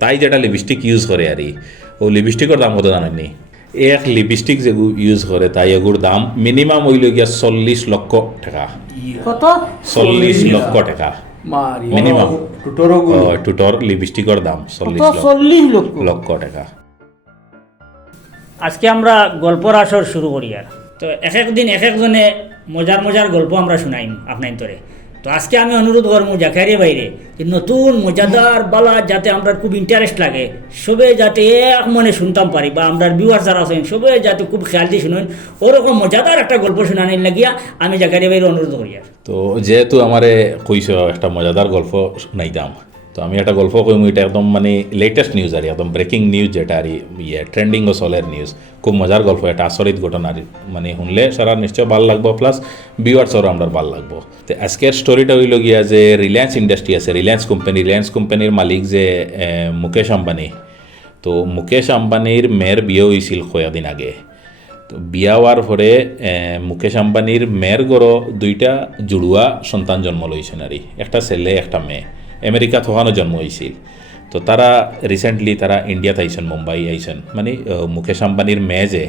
তাই যেটা lipstick use করে আর ও লিপস্টিকের দাম কত জানেননি? এক লিপস্টিক যে ইউজ করে তাই এগুর দাম মিনিমাম হইল গিয়া 40 লক্ষ টাকা। কত? 40 লক্ষ টাকা মিনিমাম টুটর লিপস্টিকের দাম 40 লক্ষ টাকা। আজকে আমরা গল্পর আসর শুরু করি আর তো এক একদিন এক একজনে মজার মজার গল্প আমরা শুনাইম আপনার তোরে। তো আজকে আমি অনুরোধ করবো জাকারি বাইরে যে নতুন মজাদার বালা যাতে আমরা খুব ইন্টারেস্ট লাগে সবে যাতে এক মনে শুনতাম পারি বা আমরা ভিউয়ার যারা আছেন সবে যাতে খুব খেয়াল দিয়ে শুনেন ওরকম মজাদার একটা গল্প শোনানোর লাগিয়া আমি জাকারি বাইরে অনুরোধ করি আর। তো যেহেতু আমারে কইস একটা মজাদার গল্প শুনাইতাম, তো আমি একটা গল্প কইম, এটা একদম মানে লেটেস্ট নিউজ আর একদম ব্রেকিং নিউজ, যেটা আর ট্রেন্ডিং ও চলের নিউজ। খুব মজার গল্প, একটা আচরিত ঘটনা মানে শুনলে সারা নিশ্চয় ভালো লাগবো, প্লাস ভিউয়ার্সরও আমরা ভালো লাগবো। তো আজকের স্টোরিটা হইল গিয়া যে রিলায়েন্স ইন্ডাস্ট্রি আছে, রিলায়েন্স কোম্পানির মালিক যে মুকেশ আম্বানি। তো মুকেশ আম্বানির মেয়ের বিয়ে হয়েছিল কয়েকদিন আগে। তো বিয়া হওয়ার পরে মুকেশ আম্বানির মেয়ের গড় দুইটা জুড়ুয়া সন্তান জন্ম লইছেন আর একটা ছেলে একটা মেয়ে। আমেরিকা থকানো জন্ম হয়েছিল। তো তারা রিসেন্টলি তারা ইন্ডিয়াতে আইসেন, মুম্বাই আইসেন, মানে মুকেশ আম্বানির মেয়ে যে।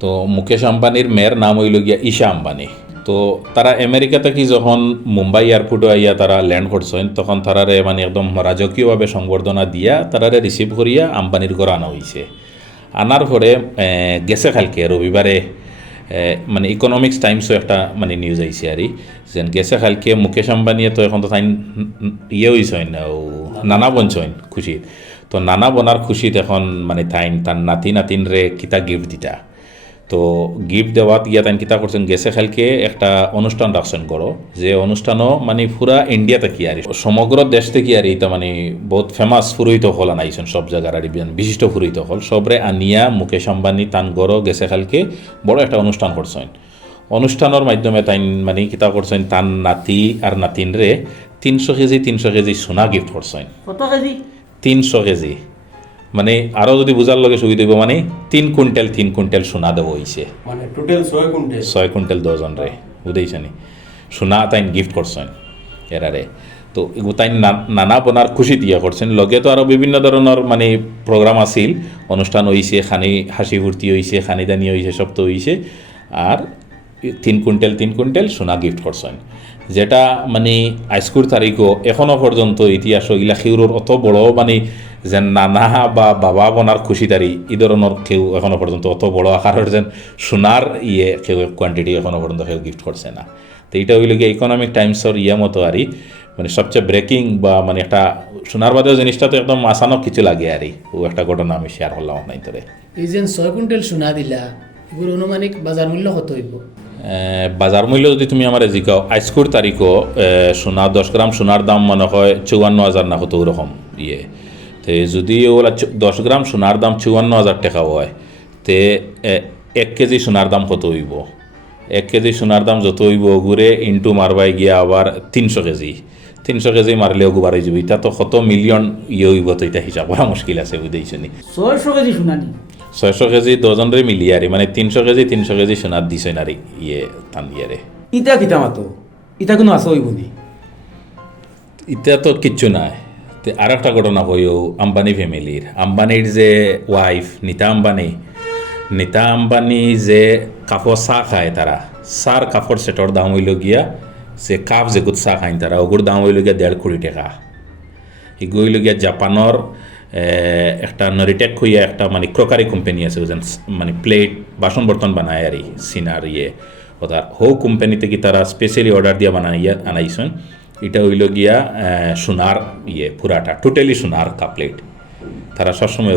তো মুকেশ আম্বানির মেয়ের নাম হইল গিয়া ঈশা আম্বানি। তো তারা আমেরিকা থেকে যখন মুম্বাই এয়ারপোর্টে আইয়া তারা ল্যান্ড করছেন, তখন তারারে মানে একদম রাজকীয়ভাবে সংবর্ধনা দিয়া তারারে রিসিভ করিয়া আম্বানির ঘর আনা হয়েছে। আনার পরে গেছে কালকে রবিবারে মানে ইকোনমিক্স টাইমসও একটা মানে নিউজ আইছে আর যেন গেছে কালকে মুকেশ আম্বানিয়ে তো এখন তো তাই হয়েছেন নানা বনছেন খুশিত। তো নানা বনার খুশিত এখন মানে তার নাতিন রে কিতা গিফট দিতা। তো গিফট দেওয়াত গিয়া তাই কিতা করছেন, গেছে কালকে একটা অনুষ্ঠান রাখছেন করো, যে অনুষ্ঠানও মানে পুরা ইন্ডিয়া থেকে আর সমগ্র দেশ থেকে আর এটা মানে বহুত ফেমাস পুরোহিত হল আনাইছেন সব জায়গার আর বিশিষ্ট পুরোহিত হল সবরে আনিয়া মুকেশ আম্বানি তান গড় গেছে কালকে বড় একটা অনুষ্ঠান করছেন। অনুষ্ঠানের মাধ্যমে তাই মানে কিতা করছেন, তার নাতি আর নাতিন রে 300 কেজি সোনা গিফট করছেন। কত কেজি? 300 কেজি, মানে আরো যদি বুঝার লগে সুবিধা দেব, মানে 3 কুইন্টাল সোনা দেব হইছে, মানে টোটাল 6 কুইন্টাল ডজন রে বুঝাইছানি সোনা তাই গিফট করছেন এরারে। তো তাই নানা বোনার খুশি দিয়া করছেন। লগে তো আরো বিভিন্ন ধরনের মানে প্রোগ্রাম আছিল, অনুষ্ঠান হইছে, হাসি ফুর্তি হইছে, খানিদানি হইছে, সব তো হইছে। আর 3 কুইন্টাল সোনা গিফট করছেন, যেটা মানে আজকুর তারিখও এখনো পর্যন্ত ইতিহাস ইলা খেউর অত বড় মানে যেন নানা বা বাবা বোনার খুশি তারি এই ধরনের কেউ এখনো পর্যন্ত অত বড় আকারের যেন সোনার কেউ কোয়ান্টিটি এখনো পর্যন্ত কেউ গিফট করছে না। তো এইটা হইল গিয়ে ইকোনমিক টাইমসের মতো আরই মানে সবচেয়ে ব্রেকিং বা মানে একটা সোনার বাদেও জিনিসটা তো একদম আসানক কিছু লাগে আরই। ও একটা ঘটনা আমি শেয়ার করলাম আপনার তোরে। এই যে 6 কুইন্টাল সোনা দিলা, এগুলো অনুমানিক বাজার মূল্য কত হইব? বাজার মূল্য যদি তুমি আমার জিকাও আজকুর তারিখও সোনা 10 গ্রাম সোনার দাম মনে হয় 54,000 না কত ওরকম তো যদি ওরা 10 গ্রাম সোনার দাম 54,000 টাকা হয়, তে 1 কেজি সোনার দাম কত হইব? 1 কেজি সোনার দাম যত হইব ঘুরে ইন্টু মারবাই গিয়া আবার 300 কেজি মারলেও গুবার হয়ে যাবে। এটা তো কত মিলিয়ন হইব, তো এটা হিসাব করা মুশকিল আছে বুঝেছি নি। 600 কেজি সোনা নি, 600 কেজি ডজনরে মিলিয়ে আর মানে 300 কেজি সোনার দিছেন আর তান রে। ইটা কিতা মাতো ইটা কোনো আছে হইব নি? এটা তো কিচ্ছু নাই। আর একটা ঘটনা কইও আম্বানি ফ্যামিলির, আম্বানির যে ওয়াইফ নীতা আম্বানি যে কাপড় চাহ খায়, তারা চার কাপড় সেটর দাম হইল গিয়া সে কাপ যেগুত চাহ খাইন তারা ওগুর দাম হইল গিয়া 1.5 কোটি টাকা। এগুলো হইল গিয়া জাপানের একটা নরিটেক হইয়া একটা মানে ক্রকারি কোম্পানি আছে, মানে প্লেট বাসন বর্তন বানায় আর সিনার ওটার হো কোম্পানিতে কি তারা স্পেশালি অর্ডার দিয়া বানাইয়া আনাইছেন। এটা হইল গিয়া সোনার পুরাটা টোটালি সোনার কাপলেট। তারা সবসময়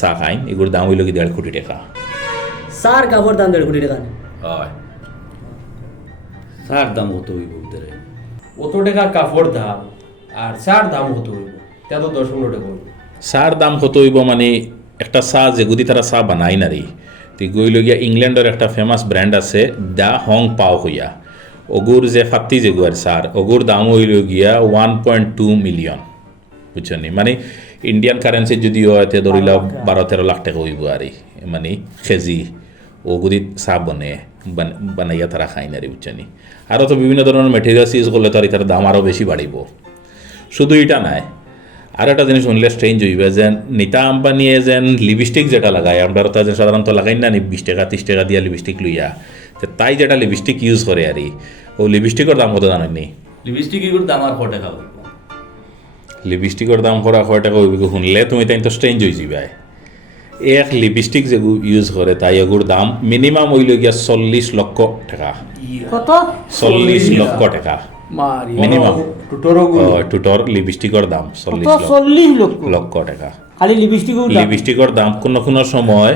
চা খাইন, এগুলোর দাম হইল কি 1.5 কোটি টাকা। সার কাপড় দাম 1.5 কোটি টাকা। হয় সার দাম কত হইব? ভিতরে অত টাকা কাপড় দাম আর সার দাম কত হইব? তা তো 10-15 টাকা হইব। চার দাম কত হইব মানে একটা চা যেগুদি তারা চা বানাই না রে, তো গইল গিয়া ইংল্যান্ডের একটা ফেমাস ব্র্যান্ড আছে দ্য হং পাও হইয়া, ওগুর যে ফাত্তি যেগুয়ার সার ওগুর দাম হইল গিয়া 1.2 মিলিয়ন বুঝছেন নি। মানে ইন্ডিয়ান কারেন্সি যদি হয় তে ধরিলা 12-13 লাখ টাকা হইব আর মানে কেজি ওগুদি চা বানাইয়া তারা খাই না রে বুঝছেন নি। আরও তো বিভিন্ন ধরনের মেটেরিয়ালস ইউজ করলে তো আর এটার দাম আরও বেশি বাড়িব। শুধু এটা নাই, আর একটা জিনিস শুনলে স্ট্রেঞ্জ হইবে যে নিতা আম্বানিয়ে যেন লিপস্টিক যেটা লাগায় আমরা তো যেন সাধারণত লাগাই না 20 টাকা 30 টাকা দিয়া লিপস্টিক লইয়া তো তাই যেটা লিপস্টিক ইউজ করে আর ও লিপস্টিকের দাম কত জানেননি? লিপস্টিক এগুলোর দাম আর 100 টাকা হইব। লিপস্টিকের দাম করা 100 টাকা হইবে শুনলে তুমি তাই তো স্ট্রেঞ্জ হয়ে যাবে। এক লিপস্টিক যে ইউজ করে তাই এগুর দাম মিনিমাম হইল গিয়া 40 লক্ষ টাকা। কত 40 লক্ষ টাকা মিনিমাম টুটর লিপস্টিকের দাম 40 লক্ষ টাকা। খালি লিপস্টিক লিপস্টিকের দাম কোনো কোনো সময়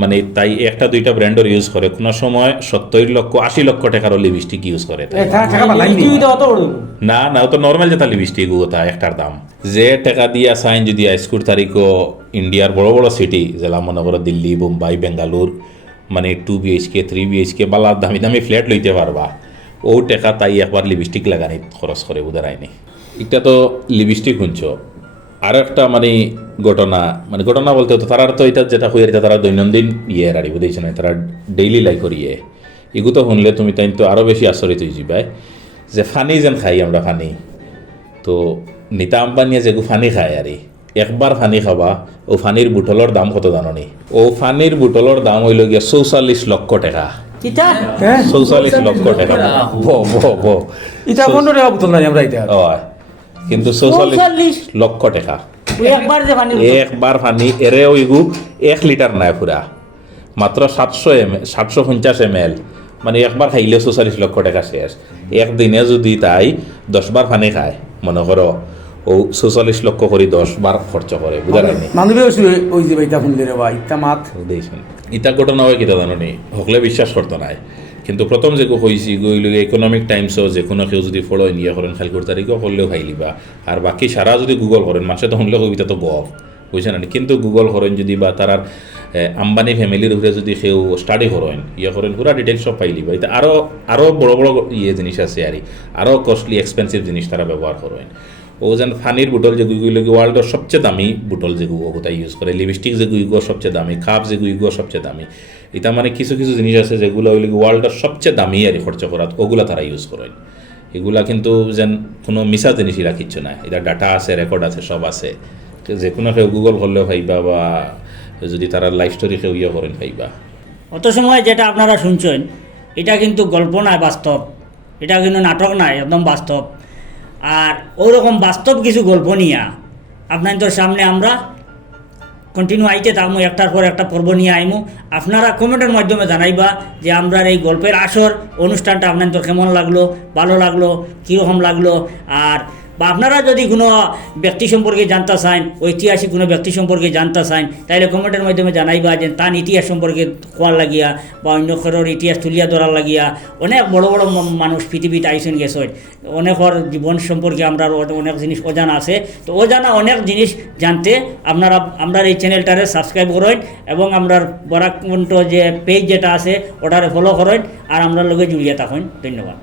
মানে তাই একটা দুইটা ব্র্যান্ডের ইউজ করে কোনো সময় 70 লক্ষ 80 লক্ষ টাকারও লিপস্টিক ইউজ করে তাই। অত বড় না না ও তো নর্মাল যেটা লিপস্টিক ওটা একটার দাম যে টাকা দিয়া সাইন যদি আইস্কুর তারিখও ইন্ডিয়ার বড় বড় সিটি জেলা মনে করো দিল্লি বোম্বাই বেঙ্গালুর মানে 2 BHK 3 BHK বালা দামি দামি ফ্ল্যাট লইতে পারবা ও টাকা তাই একবার লিপস্টিক লাগানি খরচ করে ওদের আইনি। এটা তো লিপস্টিক শুনছো আর একটা মানে ঘটনা বলতে তো তারা তো এটা যেটা হয়ে তারা দৈনন্দিন আর বুঝেছে না তারা ডেইলি লাইফের এগুলো তো শুনলে তুমি তাই তো আরও বেশি আচরিত হয়ে যাবাই যে ফানি যেন খাই আমরা ফানি তো নিতা আম্বানিয়ে যেগু ফানি খায় আর একবার ফানি খাবা ও ফানির বুটলের দাম কত জাননি? ও ফানির বুটলের দাম হইল গিয়া 44 লক্ষ টাকা। কিটা 44 লক্ষ টাকা এটা 15 টাকা বোতল নাই আমরা এটা কিন্তু 44 লক্ষ টাকা একবার যে পানি একবার পানি এরে ওইগু 1 লিটার নাই পুরা মাত্র 750 ml মানে একবার খাইলে 44 লক্ষ টাকা শেষ। একদিনে যদি তাই 10 বার পানি খায় মনে করো ও 44 লক্ষ করে 10 বার খরচ করে বুঝা যায়নি মানুষ ওই যে বাইটা শুনলে রে ভাই ইটা মাত দেখুন ইটা ঘটনা হয় কিতা জানি হকলে বিশ্বাস করতো নাই কিন্তু প্রথম যে হয়েছি গইল ইকোনমিক টাইমসও যে কোনো কেউ যদি ফলো নিয়ে করেন খালকুর তারিখও করলেও খাইলিবা আর বাকি সারা যদি গুগল করেন মানুষে তো শুনলে কবিতা তো গপ বুঝছেন না কিন্তু গুগল করেন যদি বা তার আম্বানি ফ্যামিলির উপরে যদি কেউ স্টাডি করেন করেন পুরা ডিটেলস সব পাইলিবা এটা আরও বড় বড় জিনিস আছে আরও কস্টলি এক্সপেন্সিভ জিনিস তারা ব্যবহার করেন। ও যেন ফানির বুটল যেগুলো ওয়ার্ল্ডের সবচেয়ে দামি বুটল যেগুলো ওগুলো ইউজ করে লিপস্টিক যেগুলো সবচেয়ে দামি কাপ যেগুলো সবচেয়ে দামি এটা মানে কিছু কিছু জিনিস আছে যেগুলো ওই ওয়ার্ল্ডের সবচেয়ে দামি খরচ করা ওগুলা তারা ইউজ করেন। এগুলা কিন্তু যেন কোনো মিশা জিনিসই রাখিচ্ছ না এটা ডাটা আছে রেকর্ড আছে সব আছে যে কোনো কেউ গুগল করলেও পাইবা বা যদি তারা লাইফ স্টোরি কেউ করেন পাইবা। অত সময় যেটা আপনারা শুনছেন এটা কিন্তু গল্প নয় বাস্তব, এটা কিন্তু নাটক নয়, একদম বাস্তব। আর ওরকম বাস্তব কিছু গল্প নিয়ে আপনাদের সামনে আমরা কন্টিনিউ আইতে থাকবো, একটার পর একটা পর্ব নিয়ে আইমু। আপনারা কমেন্টের মাধ্যমে জানাইবা যে আমরা এই গল্পের আসর অনুষ্ঠানটা আপনাদের কেমন লাগলো, ভালো লাগলো, কীরকম লাগলো। আর বা আপনারা যদি কোনো ব্যক্তি সম্পর্কে জানতে চান, ঐতিহাসিক কোনো ব্যক্তি সম্পর্কে জানতে চান, তাহলে কমেন্টের মাধ্যমে জানাইবা যে তার ইতিহাস সম্পর্কে কোয়ার লাগিয়া বা অন্য কারোর ইতিহাস তুলিয়া ধরার লাগিয়া অনেক বড় বড় মানুষ পৃথিবীতে আইসেন গেছেন, অনেকের জীবন সম্পর্কে আমরা অনেক জিনিস অজানা আছে। তো অজানা অনেক জিনিস জানতে আপনারা আমরা এই চ্যানেলটারে সাবস্ক্রাইব করেন এবং আমরা বরাক কণ্ঠ যে পেজ যেটা আছে ওটারে ফলো করেন আর আমরা লগে জুড়িয়ে থাকেন। ধন্যবাদ।